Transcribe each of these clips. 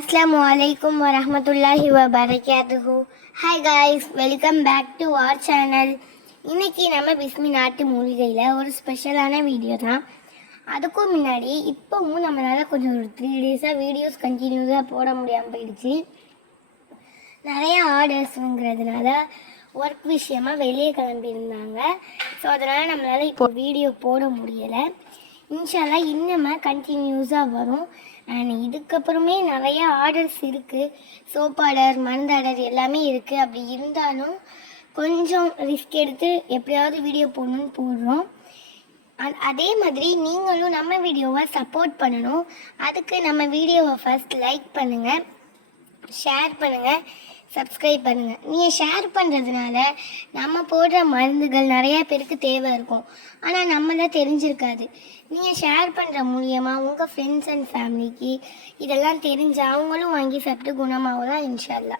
Assalamualaikum warahmatullahi wabarakatuh. Hi guys, welcome back to our channel. இன்னைக்கு நம்ம பிஸ்மி நாட்டு மூலிகையில் ஒரு ஸ்பெஷலான வீடியோ தான். அதுக்கும் முன்னாடி இப்போவும் நம்மளால் கொஞ்சம் ஒரு 3 டேஸாக வீடியோஸ் கண்டினியூஸாக போட முடியாமல் போயிடுச்சு. நிறைய ஆர்டர்ஸுங்கிறதுனால ஒர்க் விஷயமாக வெளியே கிளம்பியிருந்தாங்க. ஸோ அதனால் நம்மளால் இப்போ வீடியோ போட முடியலை. இன்ஷால்லா இன்னுமே கண்டினியூஸாக வரும். அண்ட் இதுக்கப்புறமே நிறைய ஆர்டர்ஸ் இருக்குது. சோப் ஆர்டர், மருந்து ஆர்டர் எல்லாமே இருக்குது. அப்படி இருந்தாலும் கொஞ்சம் ரிஸ்க் எடுத்து எப்படியாவது வீடியோ போடணும்னு போடுறோம். அதே மாதிரி நீங்களும் நம்ம வீடியோவை சப்போர்ட் பண்ணணும். அதுக்கு நம்ம வீடியோவை ஃபஸ்ட் லைக் பண்ணுங்கள், ஷேர் பண்ணுங்கள், சப்ஸ்கிரைப் பண்ணுங்கள். நீங்கள் ஷேர் பண்ணுறதுனால நம்ம போடுற மருந்துகள் நிறையா பேருக்கு தேவை இருக்கும், ஆனால் நம்மளாம் தெரிஞ்சிருக்காது. நீங்கள் ஷேர் பண்ணுற மூலியமாக உங்கள் ஃப்ரெண்ட்ஸ் அண்ட் ஃபேமிலிக்கு இதெல்லாம் தெரிஞ்சு அவங்களும் வாங்கி சாப்பிட்டு குணமாகலாம் இன்ஷால்லா.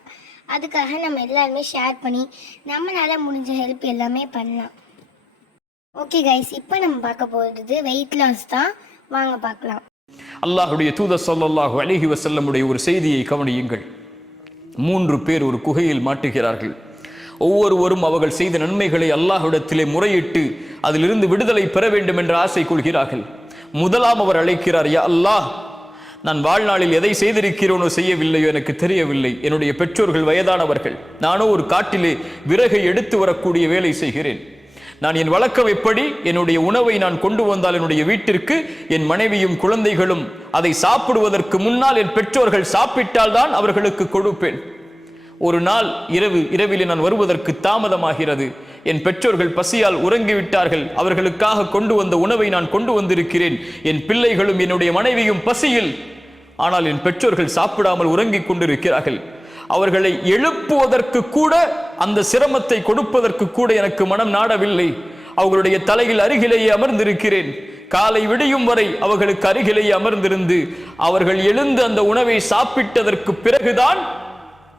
அதுக்காக நம்ம எல்லாருமே ஷேர் பண்ணி நம்மளால் முடிஞ்ச ஹெல்ப் எல்லாமே பண்ணலாம். ஓகே கைஸ், இப்போ நம்ம பார்க்க போகிறது வெயிட் லாஸ் தான். வாங்க பார்க்கலாம். அல்லாஹ்வுடைய தூதர் ஸல்லல்லாஹு அலைஹி வஸல்லமுடைய ஒரு செய்தியை கவனியுங்கள். 3 பேர் ஒரு குகையில் மாட்டுகிறார்கள். ஒவ்வொருவரும் அவர்கள் செய்த நன்மைகளை அல்லாஹ்விடத்திலே முறையிட்டு அதிலிருந்து விடுதலை பெற வேண்டும் என்ற ஆசை கொள்கிறார்கள். முதலாம் அவர் அழைக்கிறார், யா அல்லாஹ், நான் வாழ்நாளில் எதை செய்திருக்கிறோனோ செய்யவில்லையோ எனக்கு தெரியவில்லை. என்னுடைய பெற்றோர்கள் வயதானவர்கள். நானோ ஒரு காட்டிலே விறகை எடுத்து வரக்கூடிய வேலை செய்கிறேன். நான் என் வழக்கம் எப்படி, என்னுடைய உணவை நான் கொண்டு வந்தால் என்னுடைய வீட்டிற்கு என் மனைவியும் குழந்தைகளும் அதை சாப்பிடுவதற்கு முன்னால் என் பெற்றோர்கள் சாப்பிட்டால் தான் அவர்களுக்கு கொடுப்பேன். ஒரு நாள் இரவிலே நான் வருவதற்கு தாமதமாகிறது. என் பெற்றோர்கள் பசியால் உறங்கிவிட்டார்கள். அவர்களுக்காக கொண்டு வந்த உணவை நான் கொண்டு வந்திருக்கிறேன். என் பிள்ளைகளும் என்னுடைய மனைவியும் பசியில், ஆனால் என் பெற்றோர்கள் சாப்பிடாமல் உறங்கிக் கொண்டிருக்கிறார்கள். அவர்களை எழுப்புவதற்கு கூட, அந்த சிரமத்தை கொடுப்பதற்கு கூட எனக்கு மனம் நாடவில்லை. அவர்களுடைய தலையில் அருகிலேயே அமர்ந்திருக்கிறேன். காலை விடியும் வரை அவர்களுக்கு அருகிலேயே அமர்ந்திருந்து அவர்கள் எழுந்து அந்த உணவை சாப்பிட்டதற்கு பிறகுதான்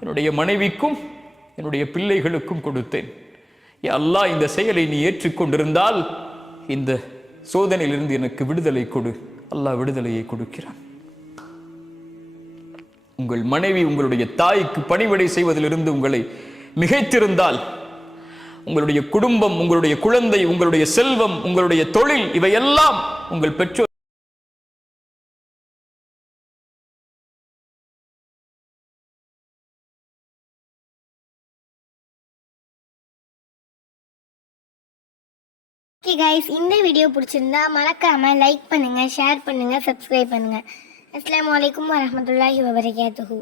என்னுடைய மனைவிக்கும் என்னுடைய பிள்ளைகளுக்கும் கொடுத்தேன். யா அல்லாஹ், இந்த செயலை நீ ஏற்றுக்கொண்டிருந்தால் இந்த சோதனையிலிருந்து எனக்கு விடுதலை கொடு. அல்லாஹ் விடுதலையை கொடுக்கிறான். உங்கள் மனைவி உங்களுடைய தாய்க்கு பணிவிடை செய்வதிலிருந்து உங்களை மிகைத்திருந்தால், உங்களுடைய குடும்பம், உங்களுடைய குழந்தை, உங்களுடைய செல்வம், உங்களுடைய தொழில், இவையெல்லாம் உங்கள் பெற்றோர் ஓகே கைஸ், இந்த வீடியோ பிடிச்சிருந்தா மறக்காமல் லைக் பண்ணுங்கள், ஷேர் பண்ணுங்கள், சப்ஸ்கிரைப் பண்ணுங்கள். அஸ்ஸலாமு அலைக்கும் வரஹ்மத்துல்லாஹி வபரகாத்துஹு.